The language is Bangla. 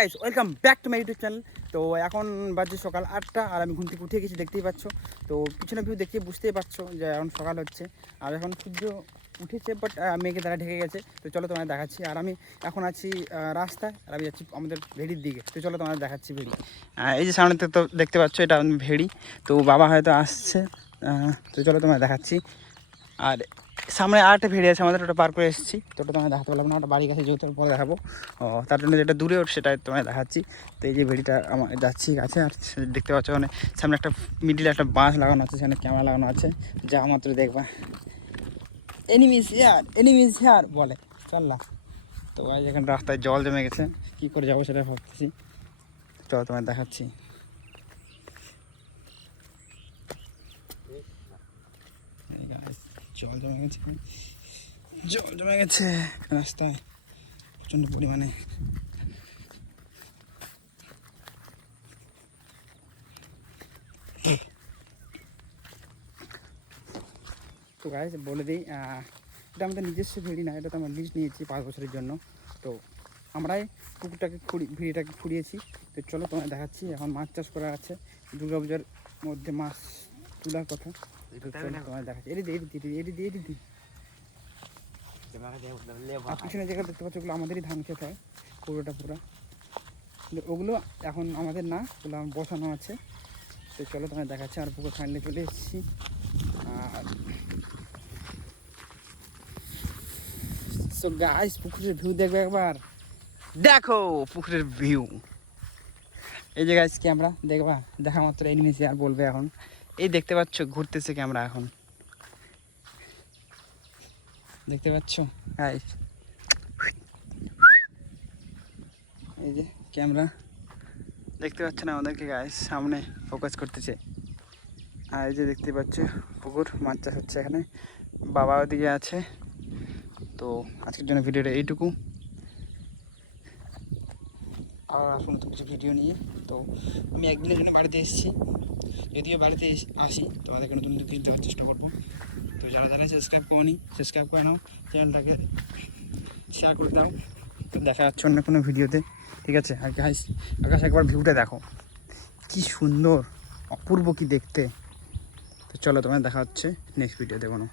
Guys welcome back to my YouTube channel. তো এখন বাজে সকাল 8টা আর আমি ঘুম থেকে উঠে গেছি, দেখতেই পাচ্ছ। তো পিছনে ভিউ দেখে বুঝতেই পারছো যে এখন সকাল হচ্ছে আর এখন সূর্য উঠেছে, বাট মেঘে দ্বারা ঢেকে গেছে। তো চলো তোমায় দেখাচ্ছি। আর আমি এখন আছি রাস্তায়, আর আমি যাচ্ছি আমাদের ভেড়ির দিকে। তো চলো তোমায় দেখাচ্ছি ভেড়ি। এই যে সামনেতে তো দেখতে পাচ্ছ, এটা ভেড়ি। তো বাবা হয়তো আসছে, তো চলো তোমায় দেখাচ্ছি। আর সামনে আরেকটা ভেড়ি আছে আমাদের, ওটা পার করে এসেছি। তো ওটা তোমায় দেখাতে পারলাম না, ওটা বাড়ির কাছে যেহেতু পরে দেখাবো। তার জন্য যেটা দূরে ওঠ সেটা তোমায় দেখাচ্ছি। তো এই যে ভেড়িটা আমার যাচ্ছি কাছে, আর দেখতে পাচ্ছ মানে সামনে একটা মিডিলে একটা বাঁশ লাগানো আছে, সেখানে ক্যামেরা লাগানো আছে, যা মাত্র দেখবা এনিমিস হিয়ার বলে চললাম। তো এখানে রাস্তায় জল জমে গেছে, কী করে যাবো সেটা ভাবতেছি। চলো তোমায় দেখাচ্ছি। জল জমে গেছে রাস্তায় প্রচণ্ড পরিমাণে। তো গাইস বলে দিই, এটা আমাদের নিজস্ব ভেড়ি না, এটা তো আমরা লিজ নিয়েছি 5 বছরের জন্য। তো আমরাই পুকুরটাকে ভেড়িটাকে খুঁড়িয়েছি। তো চলো তোমায় দেখাচ্ছি। এখন মাছ চাষ করা আছে, দুর্গাপূজার মধ্যে মাছ তোলার কথা। তোমায় দেখাচ্ছি। এটি পিছনে যেগুলো দেখতে পাচ্ছ, ওগুলো আমাদেরই ধান খেতে হয় পুরোটা। ওগুলো এখন আমাদের না, ওগুলো আমার বসানো আছে। তো চলো তোমায় দেখাচ্ছি। আর পুকুর ফাইনালে চলে এসেছি। আর সো গাইস, পুকুরের ভিউ দেখবে একবার, দেখো পুকুরের ভিউ। এই যে গাইস ক্যামেরা দেখবা, দেখা মাত্র এনিমিসি আর বলবে এখন। এই দেখতে পাচ্ছ ঘুরতেছে ক্যামেরা এখন, দেখতে পাচ্ছ গাইস। এই যে ক্যামেরা দেখতে পাচ্ছ না আমাদেরকে গাইস, সামনে ফোকাস করতেছে। আর এই যে দেখতে পাচ্ছ পুকুর, মাছ চাষ হচ্ছে এখানে, বাবা ওদিকে আছে। তো আজকের জন্য ভিডিওটা এইটুকু, আর আসুন নতুন কিছু ভিডিও নিয়ে। তো আমি একদিনের জন্য বাড়িতে এসেছি, যদিও বাড়িতে আসি তোমাদেরকে নতুন নতুন কিছু দেওয়ার চেষ্টা করবো। তো যারা যারা সাবস্ক্রাইব করোনি, সাবস্ক্রাইব করে নাও, চ্যানেলটাকে শেয়ার করে দাও। তো দেখা যাচ্ছে অন্য কোনো ভিডিওতে, ঠিক আছে? আর গাইস আকাশ একবার ভিউটা দেখো, কি সুন্দর, অপূর্ব কি দেখতে। তো চলো তোমার দেখা হচ্ছে নেক্সট ভিডিওতে কোনো।